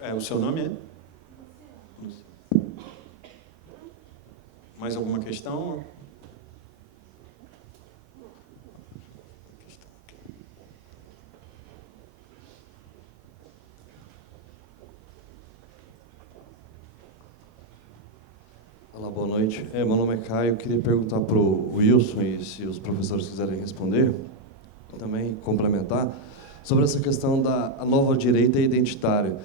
O seu nome é? Mais alguma questão? Olá, boa noite. Meu nome é Caio. Eu queria perguntar para o Wilson, e se os professores quiserem responder, também complementar, sobre essa questão da nova direita identitária.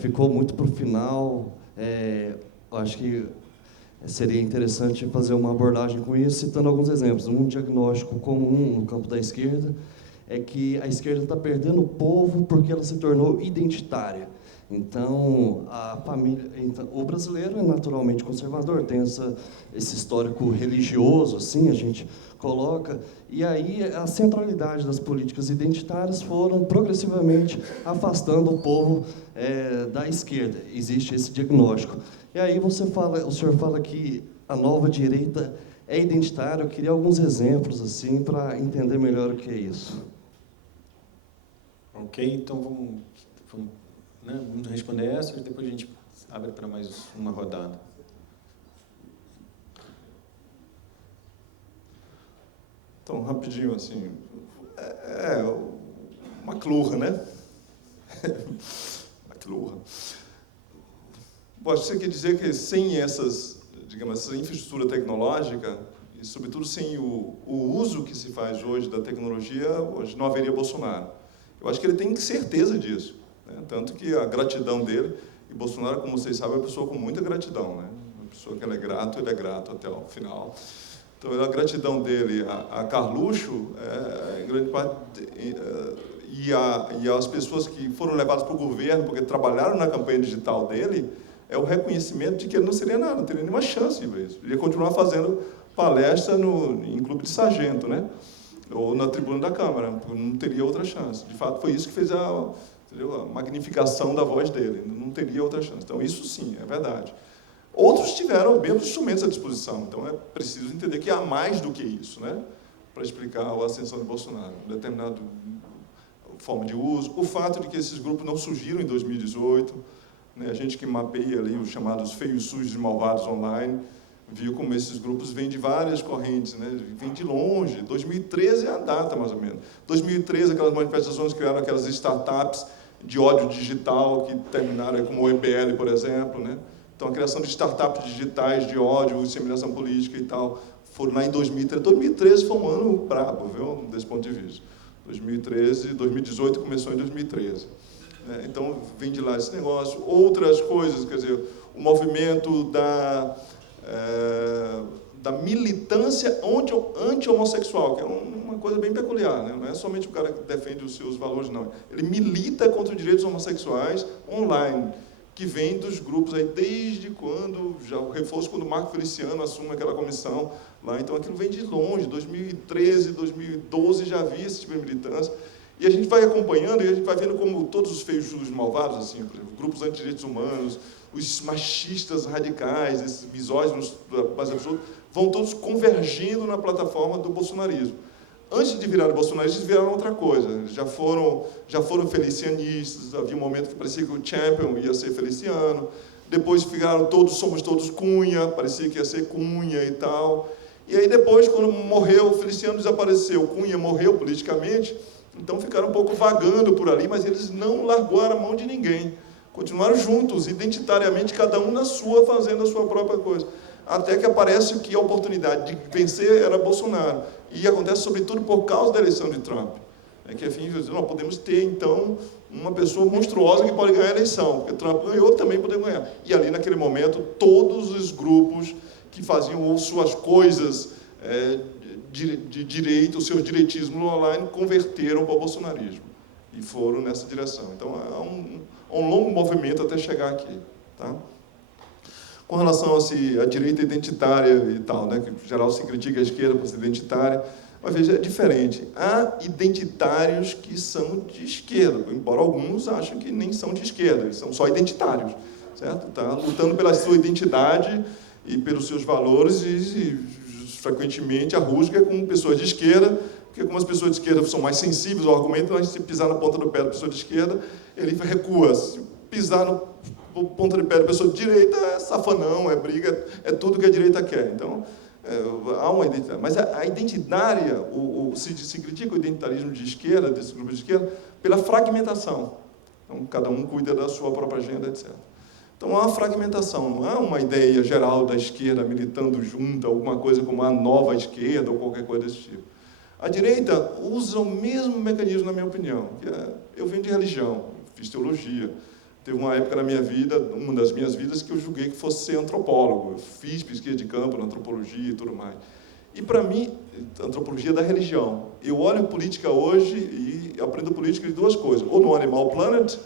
Ficou muito para o final. Eu acho que seria interessante fazer uma abordagem com isso, citando alguns exemplos. Um diagnóstico comum no campo da esquerda é que a esquerda está perdendo o povo porque ela se tornou identitária. Então, o brasileiro é naturalmente conservador, tem esse histórico religioso, assim, a gente coloca, e aí a centralidade das políticas identitárias foram progressivamente afastando o povo da esquerda. Existe esse diagnóstico. E aí o senhor fala que a nova direita é identitária. Eu queria alguns exemplos assim para entender melhor o que é isso. Ok, então vamos responder essa e depois a gente abre para mais uma rodada. Então, rapidinho, assim, McLuhan, né? McLuhan. Bom, acho que você quer dizer que sem essa infraestrutura tecnológica, e sobretudo sem o uso que se faz hoje da tecnologia, hoje não haveria Bolsonaro. Eu acho que ele tem certeza disso, né? Tanto que a gratidão dele, e Bolsonaro, como vocês sabem, é uma pessoa com muita gratidão, né? Uma pessoa que ele é grato até o final. Então, a gratidão dele a Carluxo, em grande parte, e as pessoas que foram levadas para o governo porque trabalharam na campanha digital dele, é o reconhecimento de que ele não seria nada, não teria nenhuma chance para isso. Ele ia continuar fazendo palestra em clube de sargento, né? Ou na tribuna da Câmara, não teria outra chance. De fato, foi isso que fez a magnificação da voz dele, não teria outra chance. Então, isso sim, é verdade. Outros tiveram mesmo instrumentos à disposição, então é preciso entender que há mais do que isso, né? Para explicar a ascensão de Bolsonaro, determinada forma de uso, o fato de que esses grupos não surgiram em 2018, né? A gente que mapeia ali os chamados feios, sujos e malvados online, viu como esses grupos vêm de várias correntes, né? Vêm de longe. 2013 é a data, mais ou menos. 2013, aquelas manifestações criaram aquelas startups de ódio digital que terminaram como o MBL, por exemplo, né? Então, a criação de startups digitais de ódio, disseminação política e tal, foram lá em 2013. 2013 foi um ano brabo, viu, desse ponto de vista. 2018 começou em 2013. Então, vem de lá esse negócio. Outras coisas, quer dizer, o movimento da militância anti-homossexual, que é uma coisa bem peculiar, né? Não é somente o cara que defende os seus valores, não. Ele milita contra os direitos homossexuais online, que vem dos grupos aí desde quando, já o reforço, quando o Marco Feliciano assume aquela comissão lá. Então, aquilo vem de longe, 2013, 2012 já havia esse tipo de militância. E a gente vai acompanhando e a gente vai vendo como todos os feios dos malvados, assim, por exemplo, grupos anti-direitos humanos, os machistas radicais, esses misóginos da base absoluta, vão todos convergindo na plataforma do bolsonarismo. Antes de virarem bolsonaristas, viraram outra coisa. Já foram felicianistas, havia um momento que parecia que o champion ia ser Feliciano, depois ficaram somos todos Cunha, parecia que ia ser Cunha e tal. E aí depois, quando morreu, Feliciano desapareceu, Cunha morreu politicamente, então ficaram um pouco vagando por ali, mas eles não largaram a mão de ninguém. Continuaram juntos, identitariamente, cada um na sua, fazendo a sua própria coisa. Até que aparece que a oportunidade de vencer era Bolsonaro. E acontece, sobretudo, por causa da eleição de Trump. Que, enfim, nós podemos ter, então, uma pessoa monstruosa que pode ganhar a eleição, porque Trump ganhou, também podemos ganhar. E ali, naquele momento, todos os grupos que faziam suas coisas de direito, os seus direitismos online, converteram para o bolsonarismo. E foram nessa direção. Então, há um longo movimento até chegar aqui. Tá? Com relação à direita identitária e tal, né, que em geral se critica a esquerda por ser identitária, mas veja, é diferente. Há identitários que são de esquerda, embora alguns achem que nem são de esquerda, eles são só identitários, certo? Tá lutando pela sua identidade e pelos seus valores e frequentemente a rusga com pessoas de esquerda, porque como as pessoas de esquerda são mais sensíveis ao argumento, então, se pisar na ponta do pé da pessoa de esquerda, ele recua. pisar no ponto de pé da pessoa. Direita é safanão, é briga, é tudo que a direita quer. Então, há uma identidade. Mas a identitária, se critica o identitarismo de esquerda, desse grupo de esquerda, pela fragmentação. Então, cada um cuida da sua própria agenda, etc. Então, há uma fragmentação, não há uma ideia geral da esquerda militando junta, alguma coisa como a nova esquerda ou qualquer coisa desse tipo. A direita usa o mesmo mecanismo, na minha opinião. Eu venho de religião, fiz teologia. Teve uma época na minha vida, uma das minhas vidas, que eu julguei que fosse ser antropólogo. Eu fiz pesquisa de campo na antropologia e tudo mais. E, para mim, antropologia da religião. Eu olho política hoje e aprendo política de duas coisas. Ou no Animal Planet,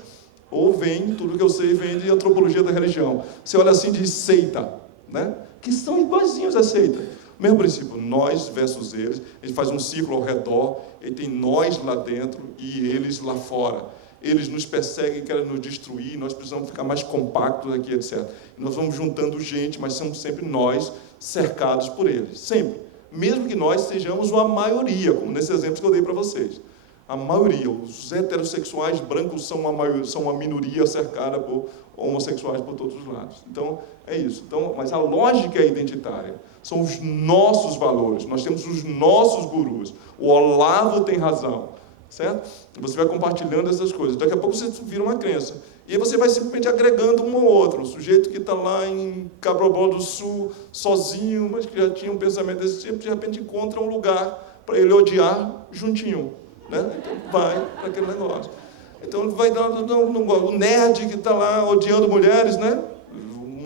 ou tudo que eu sei vem de antropologia da religião. Você olha assim de seita, né? Que são iguaizinhos a seita. O mesmo princípio, nós versus eles. A gente faz um ciclo ao redor, e tem nós lá dentro e eles lá fora. Eles nos perseguem, querem nos destruir, nós precisamos ficar mais compactos aqui, etc. E nós vamos juntando gente, mas somos sempre nós cercados por eles. Sempre. Mesmo que nós sejamos uma maioria, como nesse exemplo que eu dei para vocês. A maioria, os heterossexuais brancos são uma minoria cercada por homossexuais por todos os lados. Então, é isso. Então, mas a lógica é identitária. São os nossos valores. Nós temos os nossos gurus. O Olavo tem razão. Certo? Você vai compartilhando essas coisas. Daqui a pouco você vira uma crença. E aí você vai simplesmente agregando um ao outro. O sujeito que está lá em Cabrobó do Sul, sozinho, mas que já tinha um pensamento desse tipo, de repente encontra um lugar para ele odiar juntinho. Né? Então vai para aquele negócio. Então vai dar o nerd que está lá odiando mulheres, né?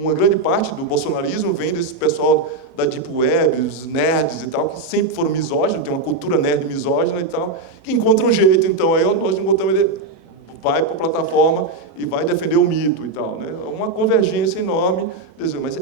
Uma grande parte do bolsonarismo vem desse pessoal da Deep Web, os nerds e tal, que sempre foram misóginos, tem uma cultura nerd misógina e tal, que encontra um jeito, então, aí nós encontramos ele, vai para a plataforma e vai defender o mito e tal, né? Uma convergência enorme, mas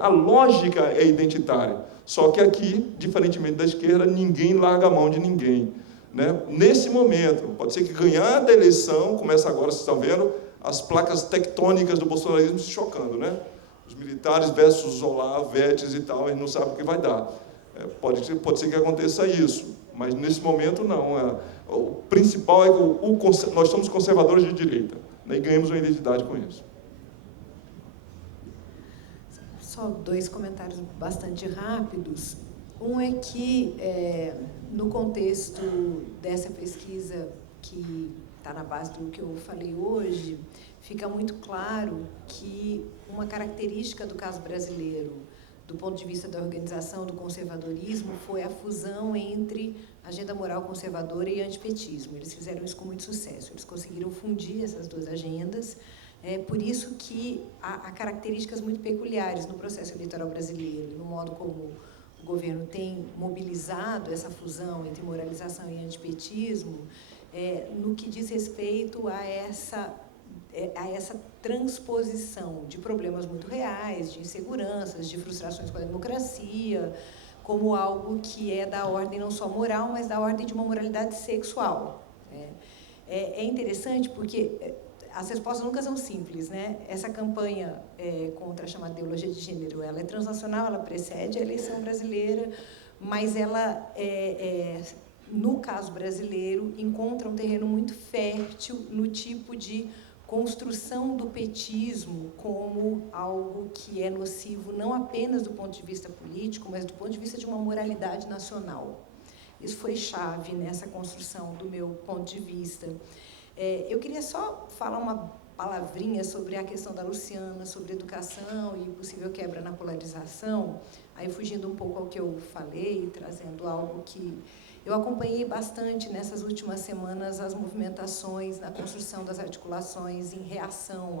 a lógica é identitária, só que aqui, diferentemente da esquerda, ninguém larga a mão de ninguém, né? Nesse momento, pode ser que ganhar da eleição, começa agora, vocês estão vendo, as placas tectônicas do bolsonarismo se chocando, né? Os militares versus Olavo, Vetes e tal, a gente não sabe o que vai dar. Pode ser que aconteça isso, mas nesse momento não. O principal é que nós somos conservadores de direita, né, e ganhamos uma identidade com isso. Só 2 comentários bastante rápidos. Um é que, no contexto dessa pesquisa que está na base do que eu falei hoje, fica muito claro que uma característica do caso brasileiro, do ponto de vista da organização do conservadorismo, foi a fusão entre agenda moral conservadora e antipetismo. Eles fizeram isso com muito sucesso. Eles conseguiram fundir essas 2 agendas. Por isso que há características muito peculiares no processo eleitoral brasileiro, no modo como o governo tem mobilizado essa fusão entre moralização e antipetismo, no que diz respeito a essa transposição de problemas muito reais, de inseguranças, de frustrações com a democracia, como algo que é da ordem não só moral, mas da ordem de uma moralidade sexual. É interessante porque as respostas nunca são simples, né? Essa campanha contra a chamada ideologia de gênero, ela é transnacional, ela precede a eleição brasileira, mas ela no caso brasileiro, encontra um terreno muito fértil no tipo de construção do petismo como algo que é nocivo não apenas do ponto de vista político, mas do ponto de vista de uma moralidade nacional. Isso foi chave nessa construção do meu ponto de vista. Eu queria só falar uma palavrinha sobre a questão da Luciana, sobre educação e possível quebra na polarização, aí fugindo um pouco ao que eu falei, trazendo algo que eu acompanhei bastante nessas últimas semanas as movimentações na construção das articulações em reação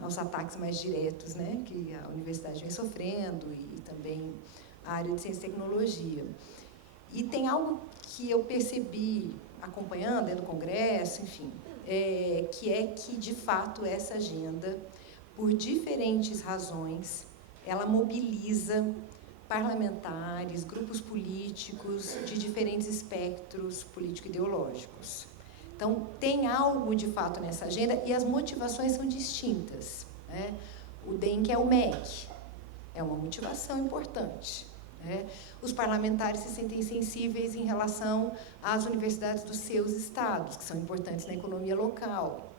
aos ataques mais diretos, né, que a universidade vem sofrendo e também a área de ciência e tecnologia. E tem algo que eu percebi acompanhando dentro do Congresso, enfim, que, de fato, essa agenda, por diferentes razões, ela mobiliza parlamentares, grupos políticos de diferentes espectros político-ideológicos. Então, tem algo, de fato, nessa agenda e as motivações são distintas, né? O DEM, que é o MEC, é uma motivação importante, né? Os parlamentares se sentem sensíveis em relação às universidades dos seus estados, que são importantes na economia local.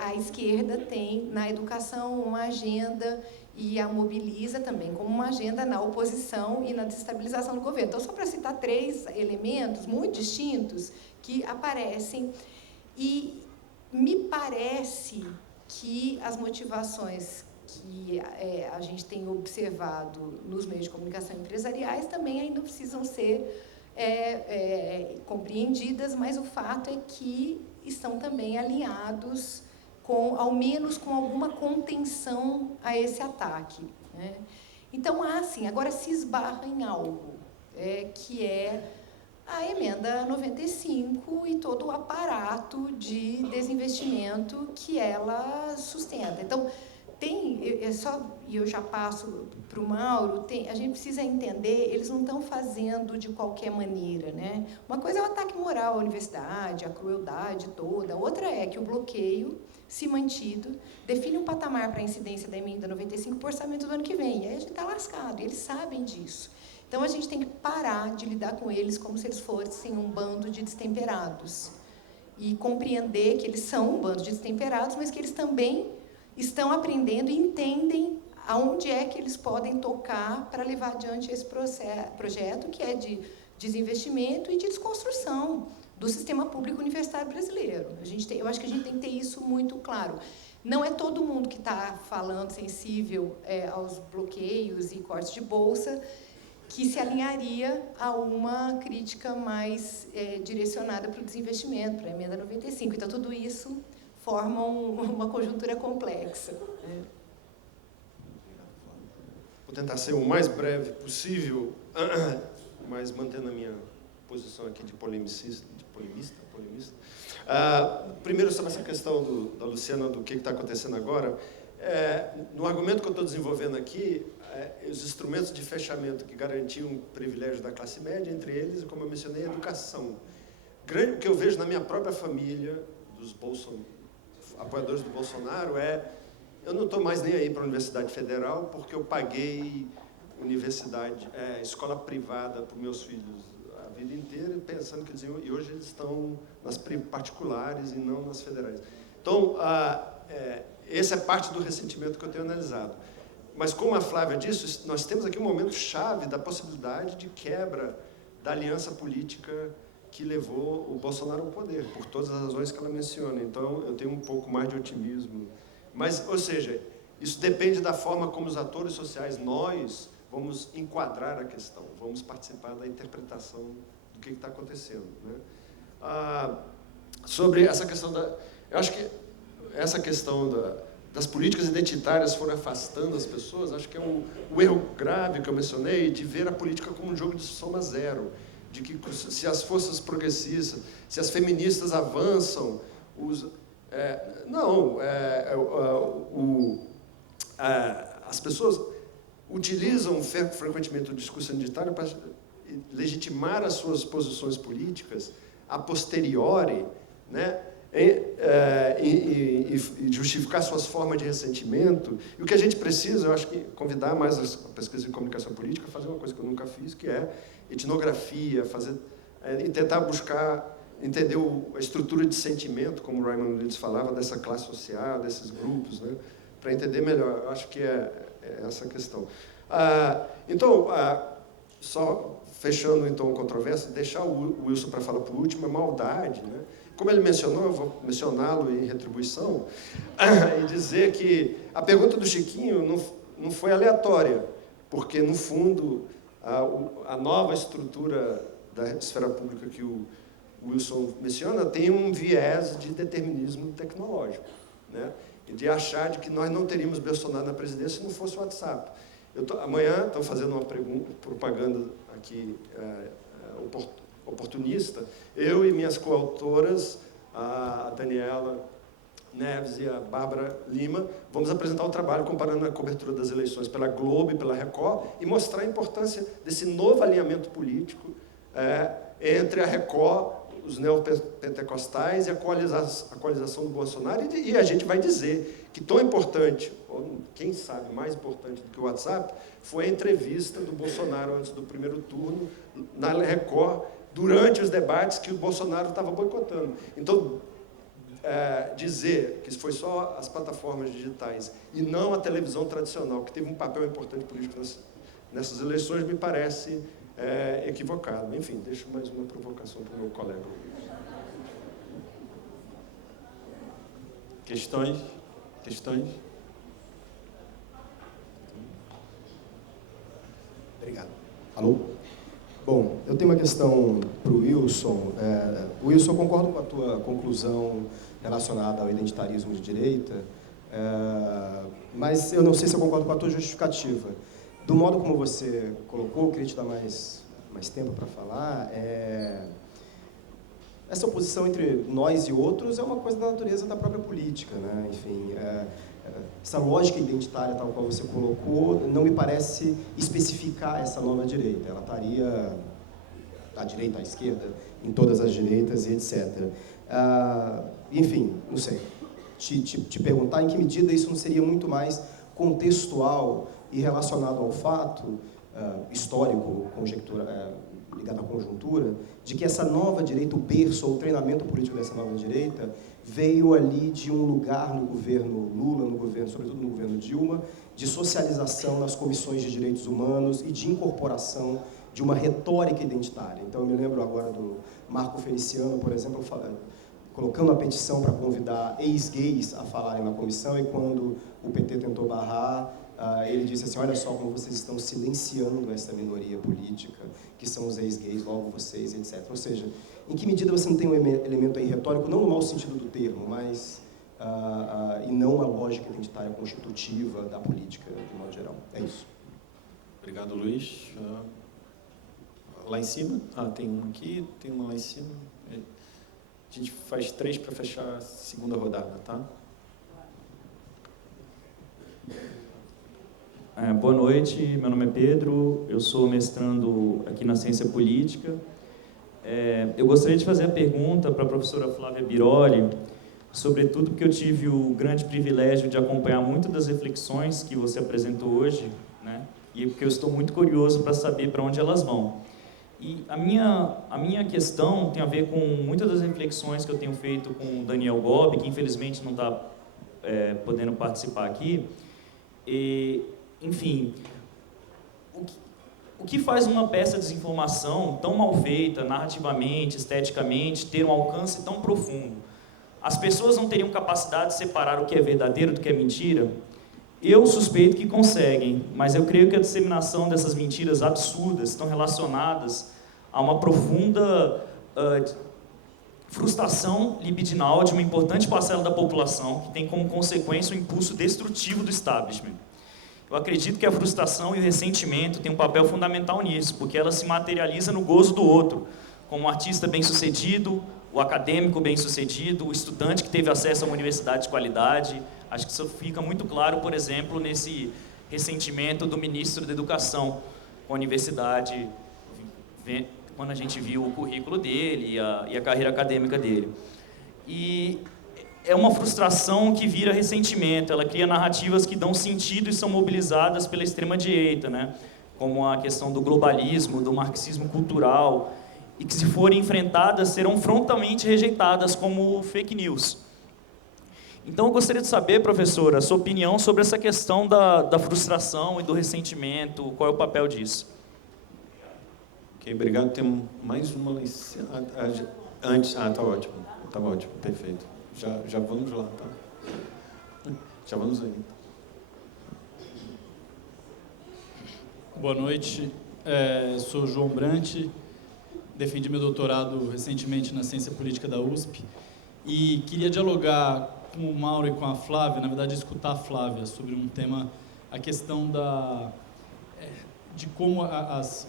A esquerda tem na educação uma agenda e a mobiliza também como uma agenda na oposição e na desestabilização do governo. Então, só para citar 3 elementos muito distintos que aparecem, e me parece que as motivações que a gente tem observado nos meios de comunicação empresariais também ainda precisam ser compreendidas, mas o fato é que estão também alinhados ao menos com alguma contenção a esse ataque, né? Então, assim, agora se esbarra em algo, que é a emenda 95 e todo o aparato de desinvestimento que ela sustenta. Então, e eu já passo para o Mauro, a gente precisa entender, eles não estão fazendo de qualquer maneira, né? Uma coisa é o ataque moral à universidade, a crueldade toda, outra é que o bloqueio, se mantido, define um patamar para a incidência da emenda 95 para o orçamento do ano que vem, e aí a gente está lascado, eles sabem disso. Então, a gente tem que parar de lidar com eles como se eles fossem um bando de destemperados, e compreender que eles são um bando de destemperados, mas que eles também estão aprendendo e entendem aonde é que eles podem tocar para levar adiante esse projeto, que é de desinvestimento e de desconstrução do sistema público universitário brasileiro. Eu acho que a gente tem que ter isso muito claro. Não é todo mundo que está falando sensível aos bloqueios e cortes de bolsa que se alinharia a uma crítica mais direcionada para o desinvestimento, para a emenda 95. Então, tudo isso forma uma conjuntura complexa. Vou tentar ser o mais breve possível, mas mantendo a minha posição aqui de polemista. Primeiro, sobre essa questão da Luciana, do que está acontecendo agora. No argumento que eu estou desenvolvendo aqui, os instrumentos de fechamento que garantiam o privilégio da classe média, entre eles, como eu mencionei, a educação. O que eu vejo na minha própria família, dos apoiadores do Bolsonaro, eu não estou mais nem aí para a Universidade Federal, porque eu paguei escola privada para os meus filhos a vida inteira, pensando que eles iam, e hoje eles estão nas particulares e não nas federais. Então, essa é parte do ressentimento que eu tenho analisado. Mas, como a Flávia disse, nós temos aqui um momento chave da possibilidade de quebra da aliança política que levou o Bolsonaro ao poder, por todas as razões que ela menciona. Então, eu tenho um pouco mais de otimismo. Mas, ou seja, isso depende da forma como os atores sociais, nós, vamos enquadrar a questão, vamos participar da interpretação do que está acontecendo, né? Sobre essa questão eu acho que essa questão das políticas identitárias foram afastando as pessoas, acho que é o erro grave que eu mencionei, de ver a política como um jogo de soma zero, de que se as forças progressistas, se as feministas avançam, as pessoas utilizam frequentemente o discurso identitário para legitimar as suas posições políticas a posteriori, né? E justificar suas formas de ressentimento. E o que a gente precisa, eu acho que convidar mais a pesquisa em comunicação política a fazer uma coisa que eu nunca fiz, que é etnografia, e tentar buscar, entender a estrutura de sentimento, como o Raymond Luiz falava, dessa classe social, desses grupos, né? Para entender melhor. Eu acho que é essa a questão. Então, só fechando então a controvérsia, deixar o Wilson para falar por último, é maldade, né? Como ele mencionou, eu vou mencioná-lo em retribuição, e dizer que a pergunta do Chiquinho não foi aleatória, porque, no fundo, a nova estrutura da esfera pública que o Wilson menciona tem um viés de determinismo tecnológico, né? E de achar de que nós não teríamos Bolsonaro na presidência se não fosse o WhatsApp. Amanhã estou fazendo uma propaganda aqui oportunista, eu e minhas coautoras, a Daniela Neves e a Bárbara Lima, vamos apresentar o trabalho comparando a cobertura das eleições pela Globo e pela Record e mostrar a importância desse novo alinhamento político entre a Record, os neopentecostais e a coalização do Bolsonaro, e a gente vai dizer que tão importante, ou quem sabe mais importante do que o WhatsApp, foi a entrevista do Bolsonaro antes do primeiro turno, na Record, durante os debates que o Bolsonaro estava boicotando. Então, dizer que foi só as plataformas digitais e não a televisão tradicional, que teve um papel importante político nessas eleições, me parece equivocado. Enfim, deixo mais uma provocação para o meu colega. Questões? Obrigado. Alô? Bom, eu tenho uma questão para o Wilson. Wilson, eu concordo com a tua conclusão relacionada ao identitarismo de direita, mas eu não sei se eu concordo com a tua justificativa. Do modo como você colocou, eu queria te dar mais tempo para falar. Essa oposição entre nós e outros é uma coisa da natureza da própria política, né? Enfim, essa lógica identitária, tal qual você colocou, não me parece especificar essa nova direita. Ela estaria à direita, à esquerda, em todas as direitas e etc. Enfim, não sei. Te perguntar em que medida isso não seria muito mais contextual e relacionado ao fato histórico, ligado à conjuntura, de que essa nova direita, o berço ou o treinamento político dessa nova direita, veio ali de um lugar no governo Lula, sobretudo no governo Dilma, de socialização nas comissões de direitos humanos e de incorporação de uma retórica identitária. Então, eu me lembro agora do Marco Feliciano, por exemplo, colocando a petição para convidar ex-gays a falarem na comissão, e quando o PT tentou barrar, ele disse assim: olha só como vocês estão silenciando essa minoria política, que são os ex-gays, logo vocês, etc. Ou seja, em que medida você não tem um elemento aí retórico, não no mau sentido do termo, mas e não uma lógica identitária constitutiva da política, de modo geral? É isso. Obrigado, Luiz. Lá em cima? Tem um aqui, tem uma lá em cima. A gente faz 3 para fechar a segunda rodada, tá? Boa noite, meu nome é Pedro, eu sou mestrando aqui na Ciência Política. Eu gostaria de fazer a pergunta para a professora Flávia Biroli, sobretudo porque eu tive o grande privilégio de acompanhar muitas das reflexões que você apresentou hoje, né? E porque eu estou muito curioso para saber para onde elas vão. E a minha questão tem a ver com muitas das reflexões que eu tenho feito com o Daniel Bob, que infelizmente não está podendo participar aqui. Enfim, o que faz uma peça de desinformação tão mal feita, narrativamente, esteticamente, ter um alcance tão profundo? As pessoas não teriam capacidade de separar o que é verdadeiro do que é mentira? Eu suspeito que conseguem, mas eu creio que a disseminação dessas mentiras absurdas estão relacionadas a uma profunda frustração libidinal de uma importante parcela da população, que tem como consequência o impulso destrutivo do establishment. Eu acredito que a frustração e o ressentimento têm um papel fundamental nisso, porque ela se materializa no gozo do outro, como um artista bem-sucedido, o acadêmico bem-sucedido, o estudante que teve acesso a uma universidade de qualidade. Acho que isso fica muito claro, por exemplo, nesse ressentimento do ministro da Educação com a universidade, quando a gente viu o currículo dele e a carreira acadêmica dele. E é uma frustração que vira ressentimento, ela cria narrativas que dão sentido e são mobilizadas pela extrema-direita, né? Como a questão do globalismo, do marxismo cultural, e que, se forem enfrentadas, serão frontalmente rejeitadas como fake news. Então, eu gostaria de saber, professora, a sua opinião sobre essa questão da frustração e do ressentimento, qual é o papel disso? Ok, obrigado. Tem mais uma lá em cima. Antes, tá ótimo, perfeito. Já vamos lá, tá? Já vamos aí. Boa noite, sou João Brant, defendi meu doutorado recentemente na Ciência Política da USP e queria dialogar com o Mauro e com a Flávia, na verdade escutar a Flávia sobre um tema, a questão de como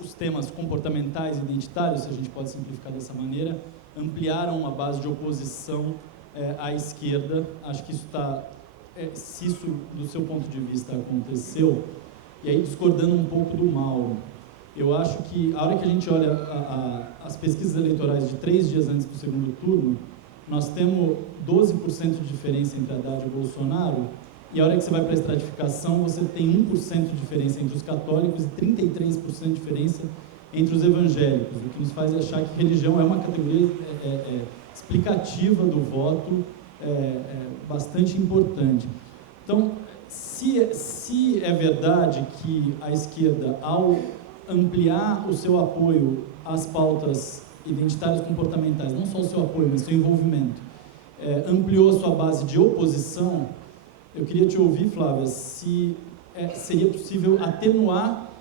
os temas comportamentais e identitários, se a gente pode simplificar dessa maneira, ampliaram a base de oposição à esquerda. Acho que isso se isso, do seu ponto de vista, aconteceu, e aí discordando um pouco do Mauro, eu acho que a hora que a gente olha as pesquisas eleitorais de 3 dias antes do segundo turno, nós temos 12% de diferença entre Haddad e Bolsonaro, e a hora que você vai para a estratificação, você tem 1% de diferença entre os católicos e 33% de diferença entre os evangélicos, o que nos faz achar que religião é uma categoria explicativa do voto bastante importante. Então, se é verdade que a esquerda, ao ampliar o seu apoio às pautas identitárias comportamentais, não só o seu apoio, mas o seu envolvimento, ampliou a sua base de oposição, eu queria te ouvir, Flávia, se seria possível atenuar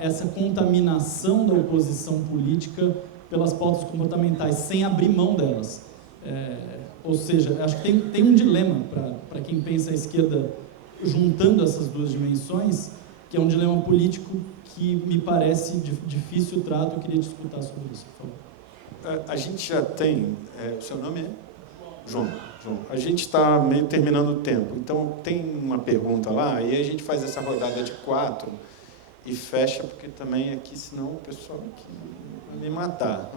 essa contaminação da oposição política pelas pautas comportamentais, sem abrir mão delas. Ou seja, acho que tem um dilema para quem pensa a esquerda juntando essas duas dimensões, que é um dilema político que me parece difícil o trato. Eu queria te escutar sobre isso, por favor. A gente já tem... o seu nome é? João. A gente está meio terminando o tempo, então tem uma pergunta lá, e a gente faz essa rodada de 4 e fecha, porque também aqui, senão o pessoal aqui vai me matar.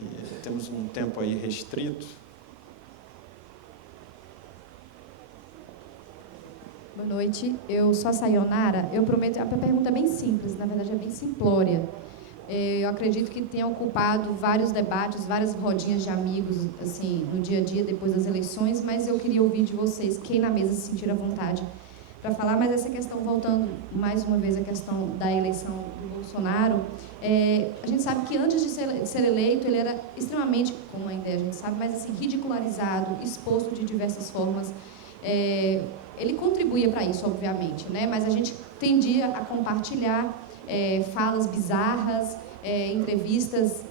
E temos um tempo aí restrito. Boa noite, eu sou a Sayonara. Eu prometo, a pergunta é bem simples, na verdade é bem simplória. Eu acredito que tenha ocupado vários debates, várias rodinhas de amigos, assim, no dia a dia, depois das eleições, mas eu queria ouvir de vocês, quem na mesa se sentir à vontade para falar. Mas essa questão, voltando mais uma vez à questão da eleição do Bolsonaro, a gente sabe que antes de ser eleito, ele era extremamente, como ainda a gente sabe, mas assim, ridicularizado, exposto de diversas formas. Ele contribuía para isso, obviamente, né? Mas a gente tendia a compartilhar falas bizarras, entrevistas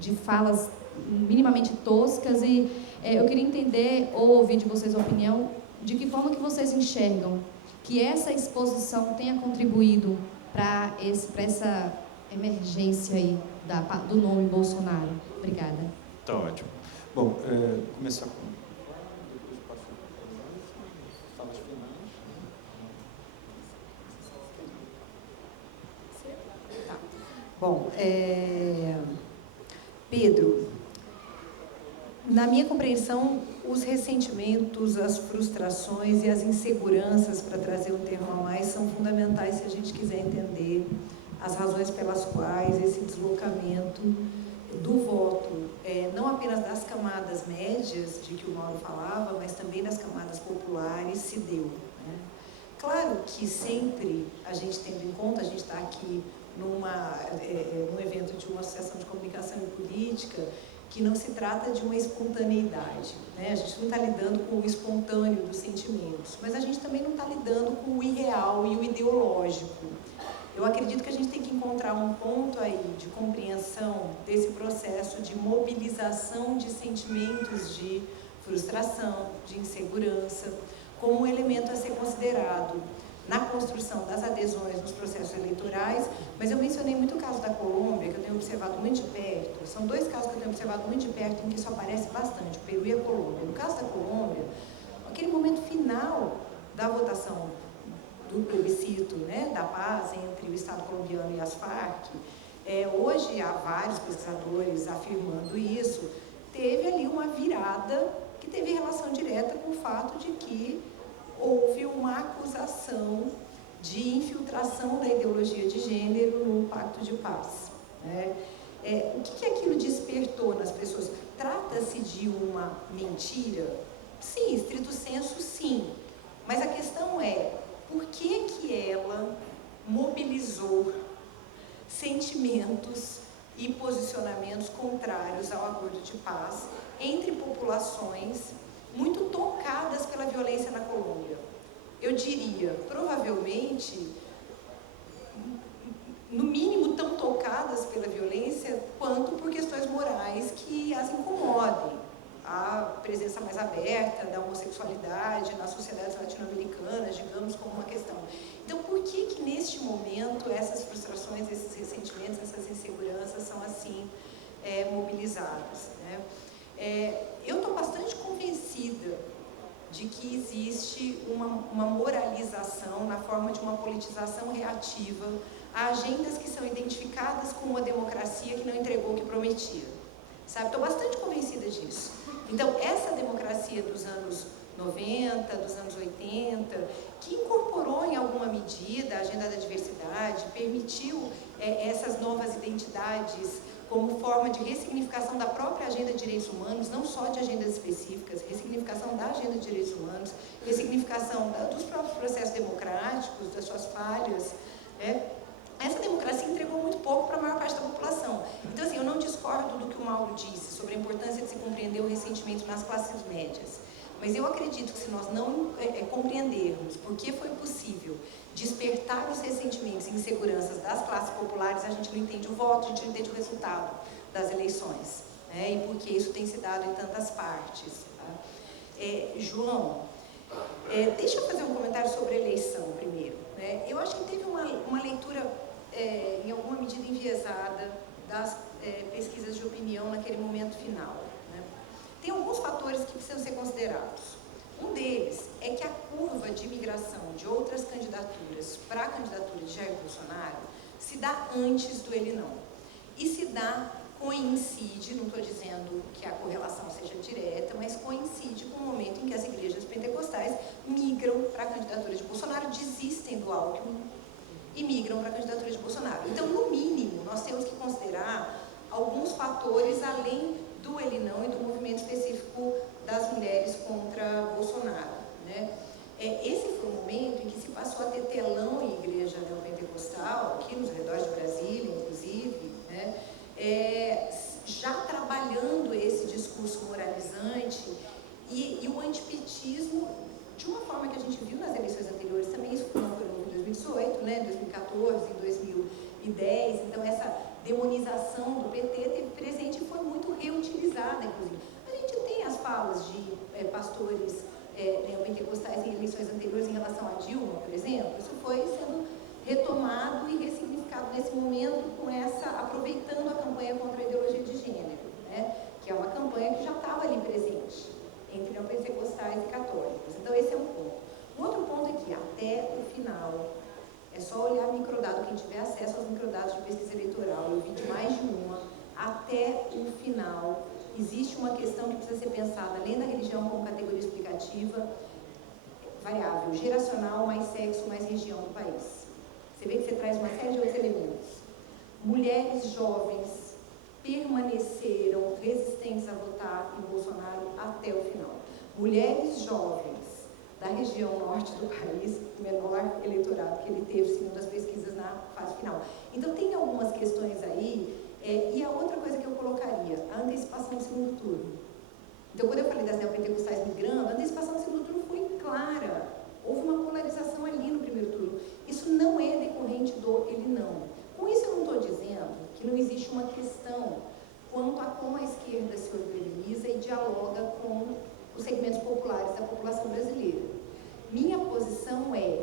de falas minimamente toscas, e eu queria entender ou ouvir de vocês a opinião de que forma que vocês enxergam que essa exposição tenha contribuído para essa emergência aí do nome Bolsonaro. Obrigada. Tá ótimo. Bom, começar com... Bom, Pedro, na minha compreensão, os ressentimentos, as frustrações e as inseguranças, para trazer um termo a mais, são fundamentais se a gente quiser entender as razões pelas quais esse deslocamento do voto, não apenas das camadas médias, de que o Mauro falava, mas também das camadas populares, se deu, né? Claro que sempre a gente tendo em conta, a gente está aqui num evento de uma associação de comunicação e política, que não se trata de uma espontaneidade, né? A gente não está lidando com o espontâneo dos sentimentos, mas a gente também não está lidando com o irreal e o ideológico. Eu acredito que a gente tem que encontrar um ponto aí de compreensão desse processo de mobilização de sentimentos de frustração, de insegurança, como um elemento a ser considerado na construção das adesões nos processos eleitorais. Mas eu mencionei muito o caso da Colômbia, que eu tenho observado muito de perto. São dois casos que eu tenho observado muito de perto, em que isso aparece bastante, o Peru e a Colômbia. No caso da Colômbia, aquele momento final da votação do plebiscito, né, da paz entre o Estado colombiano e as Farc, hoje há vários pesquisadores afirmando isso, teve ali uma virada que teve relação direta com o fato de que houve uma acusação de infiltração da ideologia de gênero no Pacto de Paz, né? O que aquilo despertou nas pessoas? Trata-se de uma mentira? Sim, estrito sensu, sim. Mas a questão é, por que ela mobilizou sentimentos e posicionamentos contrários ao acordo de paz entre populações muito tocadas pela violência na Colômbia? Eu diria, provavelmente, no mínimo tão tocadas pela violência quanto por questões morais que as incomodem. A presença mais aberta da homossexualidade nas sociedades latino-americanas, digamos, como uma questão. Então, por que neste momento essas frustrações, esses ressentimentos, essas inseguranças são assim mobilizadas, né? Eu estou bastante convencida de que existe uma moralização na forma de uma politização reativa a agendas que são identificadas com uma democracia que não entregou o que prometia. Sabe? Estou bastante convencida disso. Então, essa democracia dos anos 90, dos anos 80, que incorporou em alguma medida a agenda da diversidade, permitiu essas novas identidades como forma de ressignificação da própria agenda de direitos humanos, não só de agendas específicas, ressignificação da agenda de direitos humanos, ressignificação dos próprios processos democráticos, das suas falhas, né? Essa democracia entregou muito pouco para a maior parte da população. Então, assim, eu não discordo do que o Mauro disse sobre a importância de se compreender o ressentimento nas classes médias. Mas eu acredito que se nós não compreendermos por que foi possível despertar os ressentimentos e inseguranças das classes populares, a gente não entende o voto, a gente não entende o resultado das eleições, né? E por que isso tem se dado em tantas partes. Tá? João, deixa eu fazer um comentário sobre a eleição primeiro. Né? Eu acho que teve uma leitura, em alguma medida, enviesada das pesquisas de opinião naquele momento final. Tem alguns fatores que precisam ser considerados. Um deles é que a curva de migração de outras candidaturas para a candidatura de Jair Bolsonaro se dá antes do ele não. E se dá, coincide, não estou dizendo que a correlação seja direta, mas coincide com o momento em que as igrejas pentecostais migram para a candidatura de Bolsonaro, desistem do Alckmin e migram para a candidatura de Bolsonaro. Então, no mínimo, nós temos que considerar alguns fatores além do ele não e do movimento específico das mulheres contra Bolsonaro, né? Esse foi o momento em que se passou a ter telão em igreja neopentecostal, aqui nos redores de Brasília, inclusive, né? Já trabalhando esse discurso moralizante e o antipetismo, de uma forma que a gente viu nas eleições anteriores também, isso não foi novo em 2018, né? 2014, em 2010, então essa demonização do PT teve presente e foi muito reutilizada, inclusive. A gente tem as falas de pastores neopentecostais em eleições anteriores em relação a Dilma, por exemplo. Isso foi sendo retomado e ressignificado nesse momento, aproveitando a campanha contra a ideologia de gênero, né? Que é uma campanha que já estava ali presente entre neopentecostais e católicos. Então, esse é um ponto. Um outro ponto é que, até o final, é só olhar microdado, quem tiver acesso aos microdados de pesquisa eleitoral, eu vi de mais de uma, até o final, existe uma questão que precisa ser pensada, além da religião como categoria explicativa, variável, geracional, mais sexo, mais região do país. Você vê que você traz uma série de outros elementos. Mulheres jovens permaneceram resistentes a votar em Bolsonaro até o final. Mulheres jovens da região norte do país, o menor eleitorado que ele teve, segundo as pesquisas, na fase final. Então, tem algumas questões aí, e a outra coisa que eu colocaria, a antecipação do segundo turno. Então, quando eu falei das neopentecostais migrando, a antecipação do segundo turno foi clara. Houve uma polarização ali no primeiro turno. Isso não é decorrente do ele não. Com isso, eu não estou dizendo que não existe uma questão quanto a como a esquerda se organiza e dialoga com os segmentos populares da população brasileira. Minha posição é,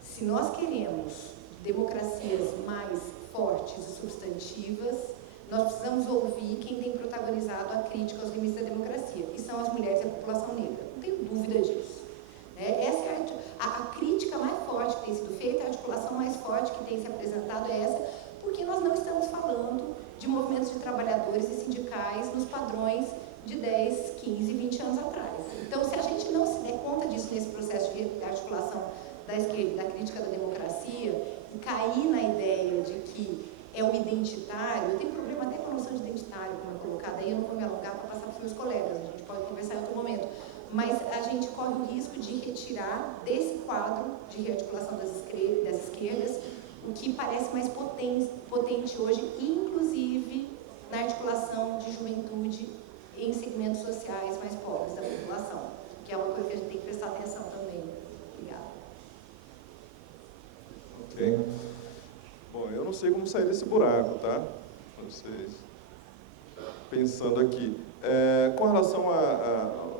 se nós queremos democracias mais fortes e substantivas, nós precisamos ouvir quem tem protagonizado a crítica aos limites da democracia, que são as mulheres e a população negra. Não tenho dúvida disso. Essa é a crítica mais forte que tem sido feita, a articulação mais forte que tem se apresentado é essa, porque nós não estamos falando de movimentos de trabalhadores e sindicais nos padrões de 10, 15, 20 anos atrás. Então, se a gente não se der conta disso nesse processo de articulação da esquerda, da crítica da democracia, e cair na ideia de que é o identitário, eu tenho problema até com a noção de identitário, como é colocada aí, eu não vou me alongar para passar para os meus colegas, a gente pode conversar em outro momento, mas a gente corre o risco de retirar desse quadro de rearticulação das esquerdas o que parece mais potente hoje, inclusive na articulação de juventude em segmentos sociais mais pobres da população, que é uma coisa que a gente tem que prestar atenção também. Obrigada. Ok. Bom, eu não sei como sair desse buraco, tá? Vocês pensando aqui. Com relação a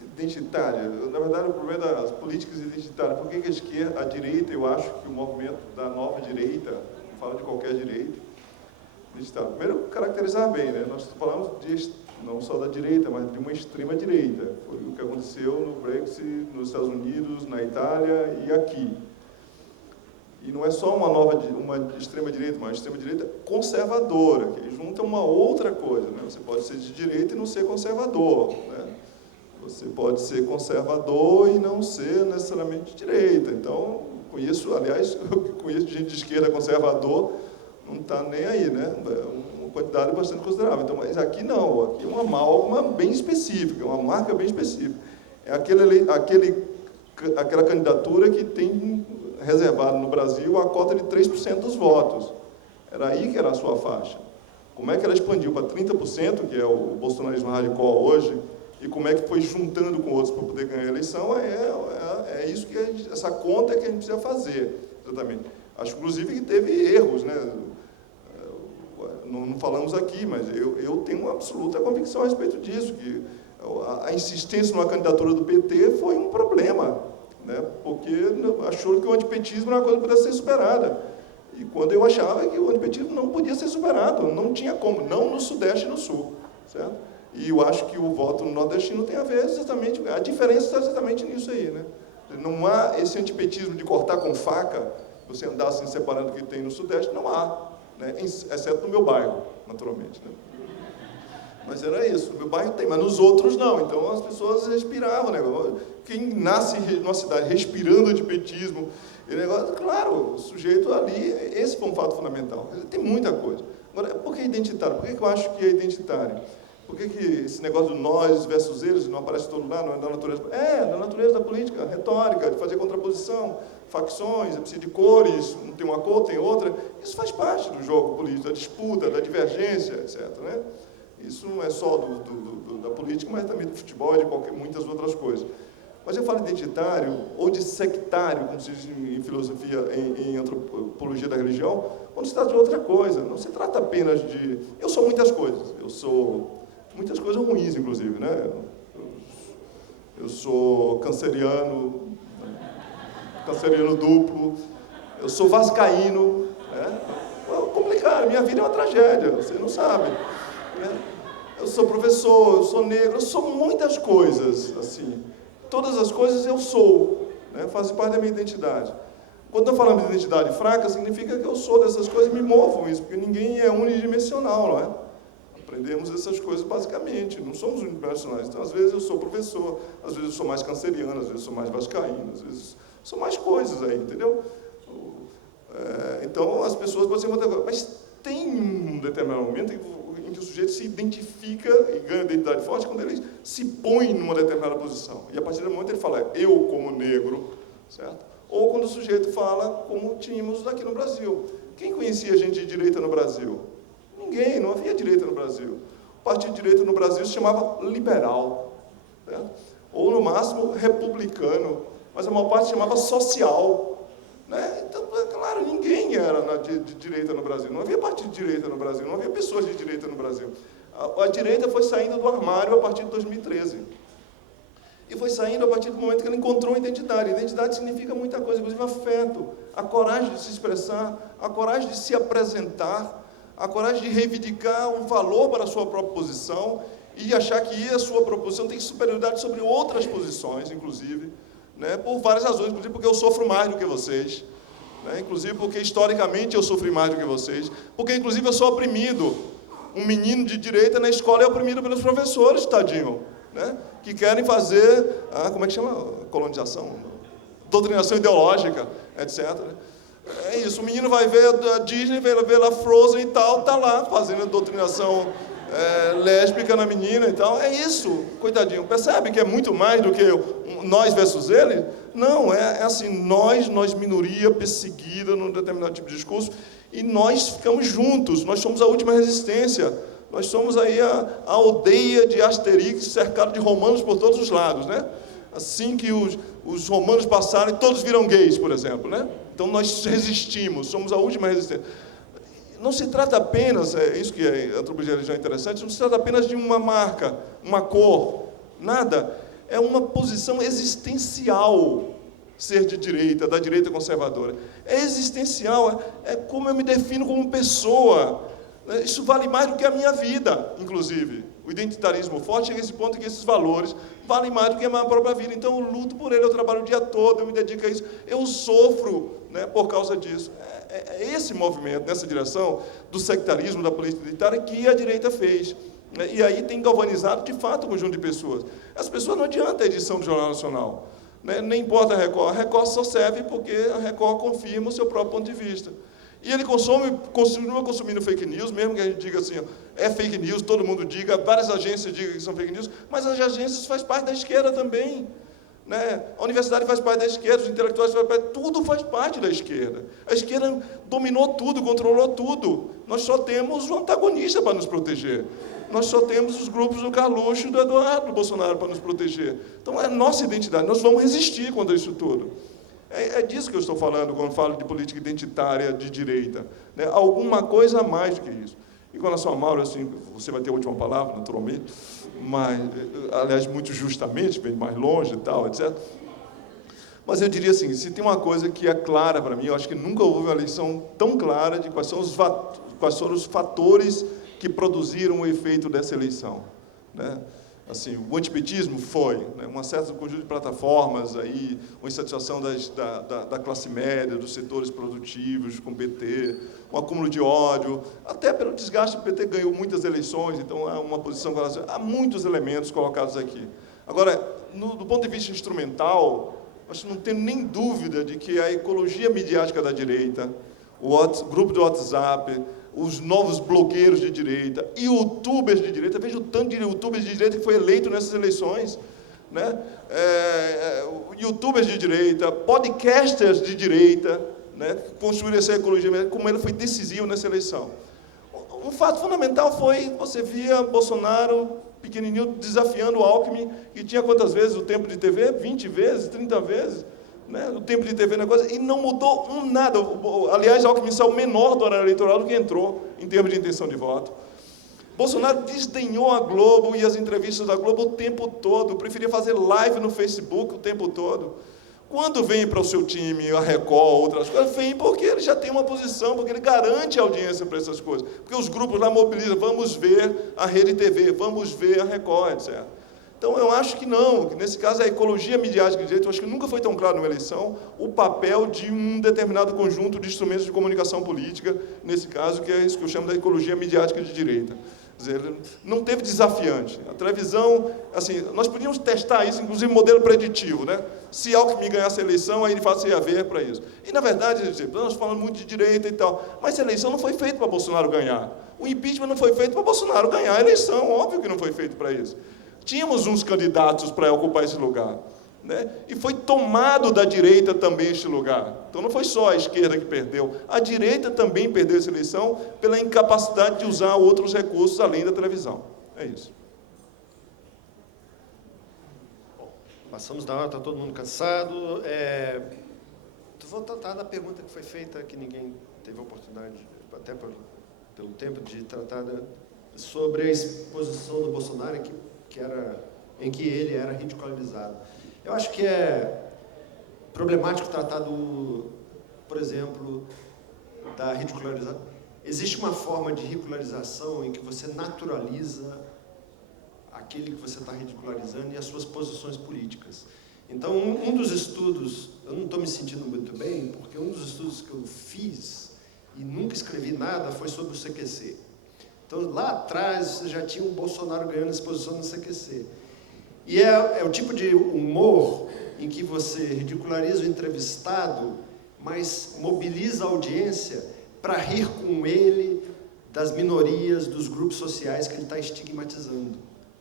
identitária, na verdade, o problema das políticas identitárias, por que a esquerda, a direita, eu acho que o movimento da nova direita, não falo de qualquer direita, identitária. Primeiro, caracterizar bem, né? Nós falamos não só da direita, mas de uma extrema direita. Foi o que aconteceu no Brexit, nos Estados Unidos, na Itália e aqui. E não é só uma extrema direita, mas uma extrema direita conservadora, que junta uma outra coisa, né? Você pode ser de direita e não ser conservador, né? Você pode ser conservador e não ser necessariamente de direita. Então, aliás, eu conheço gente de esquerda conservador não está nem aí, né? Uma quantidade bastante considerável. Então, mas aqui não, aqui é uma amálgama bem específica, uma marca bem específica. É aquela candidatura que tem reservado no Brasil a cota de 3% dos votos. Era aí que era a sua faixa. Como é que ela expandiu para 30%, que é o bolsonarismo radical hoje, e como é que foi juntando com outros para poder ganhar a eleição, é isso que essa conta que a gente precisa fazer, exatamente. Acho, inclusive, que teve erros, né? Não falamos aqui, mas eu tenho uma absoluta convicção a respeito disso, que a insistência numa candidatura do PT foi um problema, né? Porque achou que o antipetismo era uma coisa que pudesse ser superada. E quando eu achava que o antipetismo não podia ser superado, não tinha como, não no Sudeste e no Sul, certo? E eu acho que o voto no nordestino tem a ver exatamente, a diferença está exatamente nisso aí, né? Não há esse antipetismo de cortar com faca, você andar assim separando o que tem no Sudeste, não há, né? Exceto no meu bairro, naturalmente, né? Mas era isso, no meu bairro tem, mas nos outros não, então as pessoas respiravam, né? Quem nasce numa cidade respirando antipetismo, e negócio, claro, o sujeito ali, esse foi um fato fundamental. Tem muita coisa. Agora, por que identitário? Por que eu acho que é identitário? Por que esse negócio do nós versus eles não aparece todo lugar, não é da natureza? É, da natureza da política, retórica, de fazer contraposição, facções, precisa de cores, não tem uma cor, tem outra. Isso faz parte do jogo político, da disputa, da divergência, etc., né? Isso não é só da política, mas também do futebol e de muitas outras coisas. Mas eu falo identitário ou de sectário, como se diz em filosofia, em antropologia da religião, quando se trata de outra coisa. Não se trata apenas de... Eu sou muitas coisas. Eu sou muitas coisas ruins, inclusive, né? Eu sou canceriano duplo. Eu sou vascaíno. Né? É complicado. Minha vida é uma tragédia. Você não sabe. Né? Eu sou professor, eu sou negro, eu sou muitas coisas, assim. Todas as coisas eu sou, né? Fazem parte da minha identidade. Quando eu falo de identidade fraca, significa que eu sou dessas coisas e me movo isso, porque ninguém é unidimensional, não é? Aprendemos essas coisas basicamente, não somos unidimensionais. Então, às vezes eu sou professor, às vezes eu sou mais canceriano, às vezes eu sou mais vascaíno, às vezes são mais coisas aí, entendeu? Então, as pessoas podem ser muita coisa, mas tem um determinado momento em que o sujeito se identifica e ganha identidade forte quando ele se põe numa determinada posição. E a partir do momento ele fala, eu como negro, certo? Ou quando o sujeito fala, como tínhamos aqui no Brasil. Quem conhecia gente de direita no Brasil? Ninguém, não havia direita no Brasil. O partido de direita no Brasil se chamava liberal, certo? Ou no máximo republicano, mas a maior parte se chamava social. Né? Então, claro, ninguém era de direita no Brasil. Não havia partido de direita no Brasil, não havia pessoas de direita no Brasil. A direita foi saindo do armário a partir de 2013. E foi saindo a partir do momento que ela encontrou identidade. Identidade significa muita coisa, inclusive afeto, a coragem de se expressar, a coragem de se apresentar, a coragem de reivindicar um valor para a sua própria posição e achar que a sua proposição tem superioridade sobre outras posições, inclusive. Né, por várias razões, inclusive porque eu sofro mais do que vocês, né, inclusive porque historicamente eu sofri mais do que vocês, porque inclusive eu sou oprimido. Um menino de direita na escola é oprimido pelos professores, tadinho, né, que querem fazer, como é que chama? Colonização, doutrinação ideológica, etc. É isso, o menino vai ver a Disney, vai ver lá Frozen e tal, está lá fazendo doutrinação lésbica na menina e tal, é isso, coitadinho. Percebe que é muito mais do que nós versus ele? Não, é assim, nós minoria perseguida num determinado tipo de discurso, e nós ficamos juntos, nós somos a última resistência, nós somos aí a aldeia de Asterix cercada de romanos por todos os lados, né? Assim que os romanos passarem, todos viram gays, por exemplo, né? Então nós resistimos, somos a última resistência. Não se trata apenas, é isso que a antropologia da religião é interessante, não se trata apenas de uma marca, uma cor, nada. É uma posição existencial ser de direita, da direita conservadora. É existencial, é como eu me defino como pessoa. Isso vale mais do que a minha vida, inclusive. O identitarismo forte chega a esse ponto que esses valores valem mais do que a minha própria vida. Então eu luto por ele, eu trabalho o dia todo, eu me dedico a isso. Eu sofro, né, por causa disso. É esse movimento, nessa direção do sectarismo, da política identitária, que a direita fez. E aí tem galvanizado, de fato, um conjunto de pessoas. As pessoas não adianta a edição do Jornal Nacional. Né? Nem importa a Record só serve porque a Record confirma o seu próprio ponto de vista. E ele continua consumindo fake news, mesmo que a gente diga assim, é fake news, todo mundo diga, várias agências digam que são fake news, mas as agências fazem parte da esquerda também. Né? A universidade faz parte da esquerda, os intelectuais fazem parte, tudo faz parte da esquerda. A esquerda dominou tudo, controlou tudo. Nós só temos um antagonista para nos proteger. Nós só temos os grupos do Carluxo e do Eduardo Bolsonaro para nos proteger. Então, é a nossa identidade, nós vamos resistir contra isso tudo. É disso que eu estou falando quando falo de política identitária de direita. Né? Alguma coisa a mais do que isso. E com relação a Mauro, assim, você vai ter a última palavra, naturalmente, mas, aliás, muito justamente, vem mais longe e tal, etc. Mas eu diria assim, se tem uma coisa que é clara para mim, eu acho que nunca houve uma eleição tão clara de quais foram os fatores que produziram o efeito dessa eleição. Né? Assim, o antipetismo foi, né, um certo conjunto de plataformas, aí, uma insatisfação da classe média, dos setores produtivos com o PT, um acúmulo de ódio, até pelo desgaste, o PT ganhou muitas eleições, então há uma posição, há muitos elementos colocados aqui. Agora, do ponto de vista instrumental, acho que não tenho nem dúvida de que a ecologia midiática da direita, o grupo do WhatsApp, os novos blogueiros de direita, youtubers de direita, veja o tanto de youtubers de direita que foi eleito nessas eleições, né? Youtubers de direita, podcasters de direita, né? Construir essa ecologia, como ela foi decisiva nessa eleição. Um fato fundamental foi, você via Bolsonaro, pequenininho, desafiando o Alckmin, que tinha quantas vezes o tempo de TV? 20 vezes, 30 vezes. Né, o tempo de TV, negócio, e não mudou nada. Aliás, Alckmin saiu menor do horário eleitoral do que entrou, em termos de intenção de voto. Bolsonaro desdenhou a Globo e as entrevistas da Globo o tempo todo, preferia fazer live no Facebook o tempo todo. Quando vem para o seu time a Record, outras coisas, vem porque ele já tem uma posição, porque ele garante audiência para essas coisas. Porque os grupos lá mobilizam, vamos ver a Rede TV, vamos ver a Record, etc. Então, eu acho que não, que nesse caso a ecologia midiática de direita, eu acho que nunca foi tão claro numa eleição o papel de um determinado conjunto de instrumentos de comunicação política, nesse caso, que é isso que eu chamo da ecologia midiática de direita. Quer dizer, não teve desafiante. A televisão, assim, nós podíamos testar isso, inclusive modelo preditivo, né? Se Alckmin ganhasse a eleição, aí ele fazia haver para isso. E, na verdade, nós falamos muito de direita e tal, mas a eleição não foi feita para Bolsonaro ganhar. O impeachment não foi feito para Bolsonaro ganhar a eleição, óbvio que não foi feito para isso. Tínhamos uns candidatos para ocupar esse lugar, né? E foi tomado da direita também este lugar. Então não foi só a esquerda que perdeu, a direita também perdeu essa eleição pela incapacidade de usar outros recursos além da televisão. É isso. Bom, passamos da hora, está todo mundo cansado. Vou tratar da pergunta que foi feita, que ninguém teve oportunidade, até pelo tempo, de tratar sobre a exposição do Bolsonaro em que ele era ridicularizado. Eu acho que é problemático tratar por exemplo, da ridicularização. Existe uma forma de ridicularização em que você naturaliza aquele que você está ridicularizando e as suas posições políticas. Então, um dos estudos, eu não estou me sentindo muito bem, porque um dos estudos que eu fiz e nunca escrevi nada foi sobre o CQC. Então, lá atrás, já tinha o Bolsonaro ganhando exposição no CQC. E é o tipo de humor em que você ridiculariza o entrevistado, mas mobiliza a audiência para rir com ele das minorias, dos grupos sociais que ele está estigmatizando.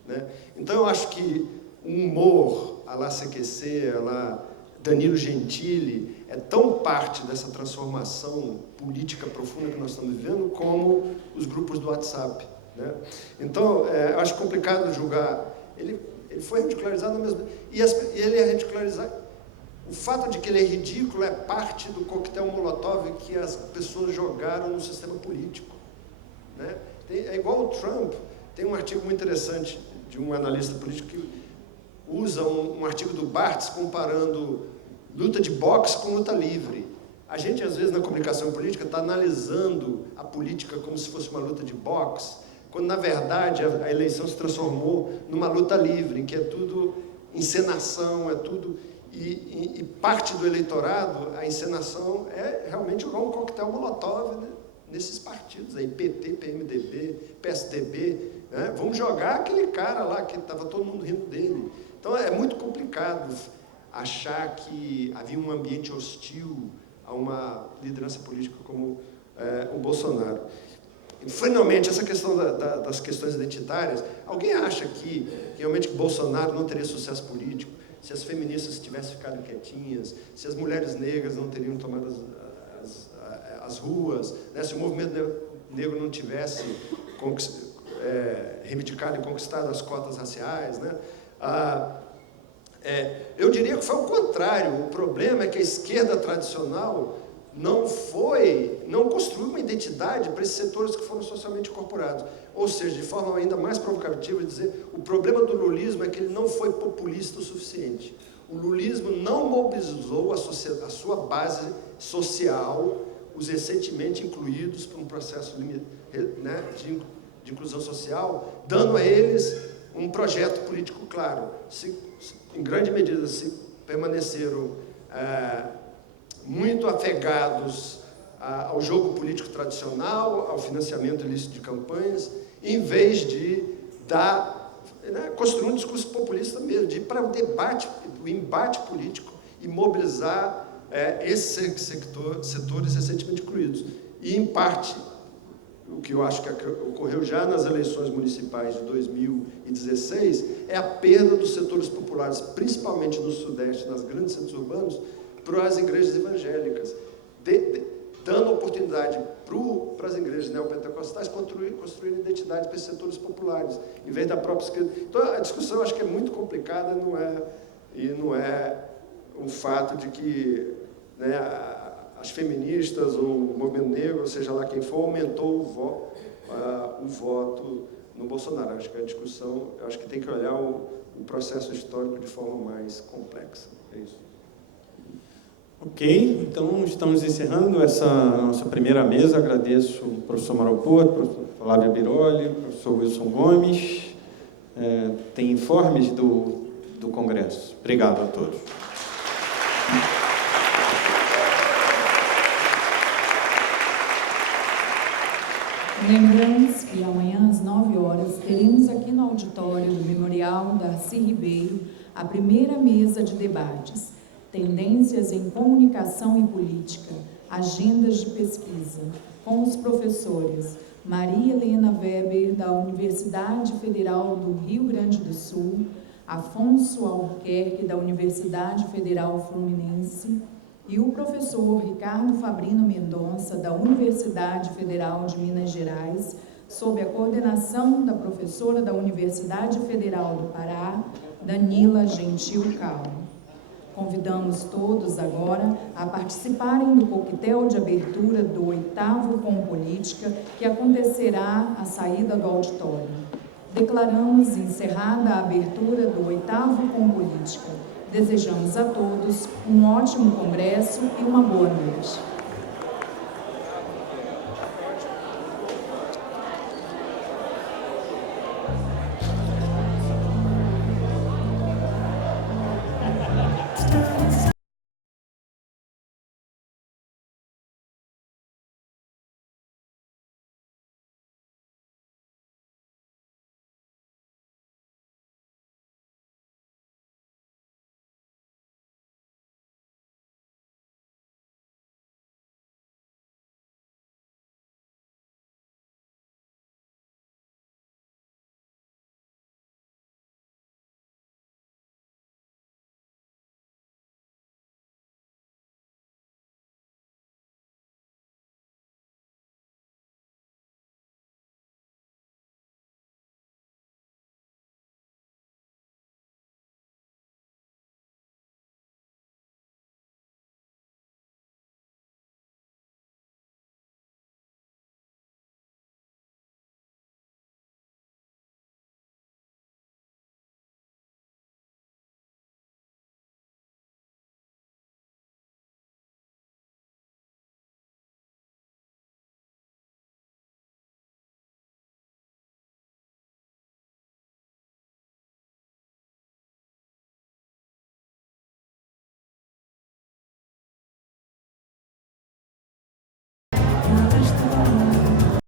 Né? Então, eu acho que o humor, a lá CQC, a lá Danilo Gentili, é tão parte dessa transformação política profunda que nós estamos vivendo, como os grupos do WhatsApp. Né? Então, eu acho complicado julgar. Ele foi ridicularizado mesmo. E ele é ridicularizado. O fato de que ele é ridículo é parte do coquetel Molotov que as pessoas jogaram no sistema político. Né? É igual o Trump. Tem um artigo muito interessante de um analista político que usa um artigo do Barthes comparando luta de boxe com luta livre. A gente, às vezes, na comunicação política, está analisando a política como se fosse uma luta de boxe, quando, na verdade, a eleição se transformou numa luta livre, em que é tudo encenação, é tudo... E parte do eleitorado, a encenação é realmente jogar um coquetel Molotov, né, nesses partidos aí, PT, PMDB, PSDB, né? Vamos jogar aquele cara lá que estava todo mundo rindo dele. Então, é muito complicado achar que havia um ambiente hostil a uma liderança política como o Bolsonaro. E, finalmente, essa questão das questões identitárias, alguém acha que realmente que Bolsonaro não teria sucesso político se as feministas tivessem ficado quietinhas, se as mulheres negras não teriam tomado as ruas, né? Se o movimento negro não tivesse reivindicado e conquistado as cotas raciais, né? Eu diria que foi o contrário. O problema é que a esquerda tradicional não construiu uma identidade para esses setores que foram socialmente incorporados. Ou seja, de forma ainda mais provocativa, dizer, o problema do lulismo é que ele não foi populista o suficiente. O lulismo não mobilizou a sua base social, os recentemente incluídos por um processo, né, de inclusão social, dando a eles um projeto político claro. Em grande medida, se permaneceram muito apegados ao jogo político tradicional, ao financiamento ilícito de campanhas, em vez de construir um discurso populista mesmo, de ir para o debate, o embate político e mobilizar esses setores recentemente incluídos. E, em parte, o que eu acho que ocorreu já nas eleições municipais de 2016 é a perda dos setores populares, principalmente no Sudeste, nas grandes centros urbanos, para as igrejas evangélicas, dando oportunidade para as igrejas neopentecostais construírem identidade para esses setores populares, em vez da própria esquerda. Então, a discussão eu acho que é muito complicada, não é um fato de que, né, as feministas ou o movimento negro, seja lá quem for, aumentou o voto no Bolsonaro. Acho que a discussão, acho que tem que olhar o processo histórico de forma mais complexa. É isso. Ok, então estamos encerrando essa nossa primeira mesa. Agradeço ao professor Amaral Porto, ao professor Flávia Biroli, ao professor Wilson Gomes. Tem informes do Congresso. Obrigado a todos. Lembramos que amanhã, às 9 horas, teremos aqui no auditório do Memorial Darcy Ribeiro a primeira mesa de debates. Tendências em Comunicação e Política, Agendas de Pesquisa, com os professores Maria Helena Weber, da Universidade Federal do Rio Grande do Sul, Afonso Albuquerque, da Universidade Federal Fluminense, e o professor Ricardo Fabrino Mendonça, da Universidade Federal de Minas Gerais, sob a coordenação da professora da Universidade Federal do Pará, Danila Gentil Calmo. Convidamos todos agora a participarem do coquetel de abertura do 8º Com Política, que acontecerá à saída do auditório. Declaramos encerrada a abertura do 8º Com Política. Desejamos a todos um ótimo congresso e uma boa noite.